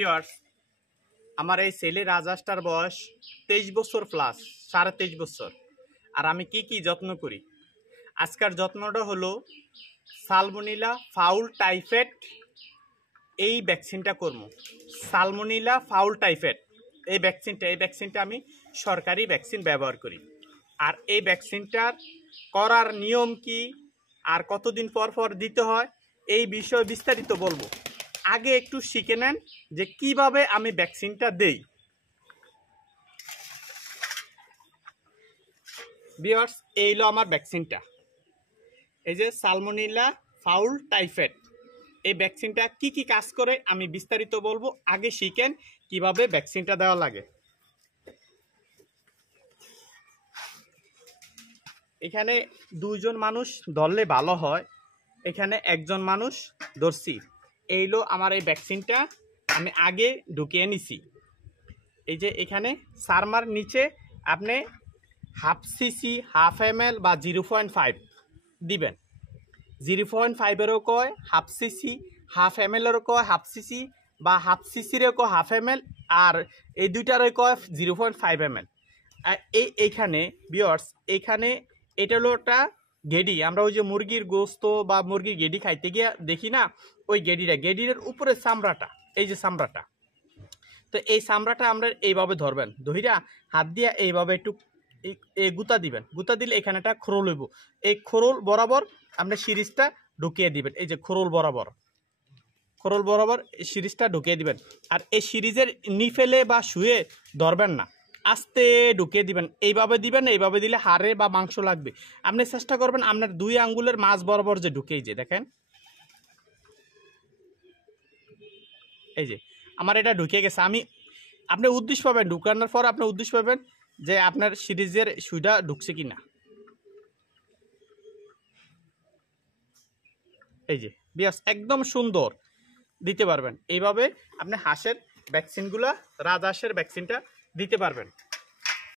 Viewers, আমার এই ছেলে রাজাসটার বয়স 23 বছর প্লাস, 23.5 বছর। আর আমি কি যত্ন করি, আজকের যত্নটা হলো সালমোনেলা ফাউল টাইফয়েড এই ভ্যাকসিনটা করবো। সালমোনেলা ফাউল টাইফয়েড এই ভ্যাকসিনটা আমি সরকারি ভ্যাকসিন ব্যবহার করি। আর এই ভ্যাকসিনটার করার নিয়ম কি আর কতদিন পর পর দিতে হয় এই বিষয়ে বিস্তারিত বলবো। আগে একটু শিখে নেন যে কিভাবে আমি ভ্যাকসিনটা দেই। ভিউয়ার্স, এই হলো আমার ভ্যাকসিনটা, এই যে সালমোনেলা ফাউল টাইফয়েড। এই ভ্যাকসিনটা কি কাজ করে আমি বিস্তারিত বলবো। আগে শিখেন কিভাবে ভ্যাকসিনটা দেওয়া লাগে। এখানে দুইজন মানুষ ধরলে ভালো হয়, এখানে একজন মানুষ ধরছি। এইলো আমার এই ভ্যাকসিনটা আমি আগে ঢুকিয়ে নিছি। এই যে এখানে সারমার নিচে আপনি হাফ সিসি, হাফ ml বা 0.5 দিবেন। 0.5-এরও কয় হাফ সিসি, হাফ ml-এরও কয় হাফ সিসি বা হাফ সিসিরও কয় হাফ ml, আর এই দুইটারও কয় 0.5 ml। এইখানে ভিউয়ার্স, এইখানে এটা হলো একটা গেডি। আমরা ওই যে মুরগির গোস্ত বা মুরগির গেডি খাইতে গিয়ে দেখি না, ওই গেডির উপরে চামড়াটা, এই যে চামড়াটা। তো এই চামড়াটা আমরা এইভাবে ধরবেন, ধরিয়া হাত দিয়ে এইভাবে একটু গুতা দিবেন। গুতা দিলে এখানে একটা খোরল হইব, এই খোরল বরাবর আপনি সিরিজটা ঢুকিয়ে দিবেন। এই যে খোরল বরাবর সিরিজটা ঢুকিয়ে দিবেন। আর এই সিরিজের নিফেলে বা শুয়ে ধরবেন না, আস্তে ঢুকিয়ে দিবেন। এইভাবে দিলে হাড়ে বা মাংস লাগবে। আপনি চেষ্টা করবেন আপনার 2 আঙ্গুলের মাঝ বরাবর যে ঢুকেই যে দেখেন, এই যে আমার এটা ঢুকে গেছে। আপনি উদ্দেশ্য পাবেন ঢুকানোর পর, আপনি উদ্দেশ্য পাবেন যে আপনার সিরিজের সুইটা ঢুকছে কিনা। এই যে বিয়াস একদম সুন্দর দিতে পারবেন। এইভাবে আপনি হাঁসের ভ্যাকসিনগুলা, রাজহাঁসের ভ্যাকসিনটা দিতে পারবেন।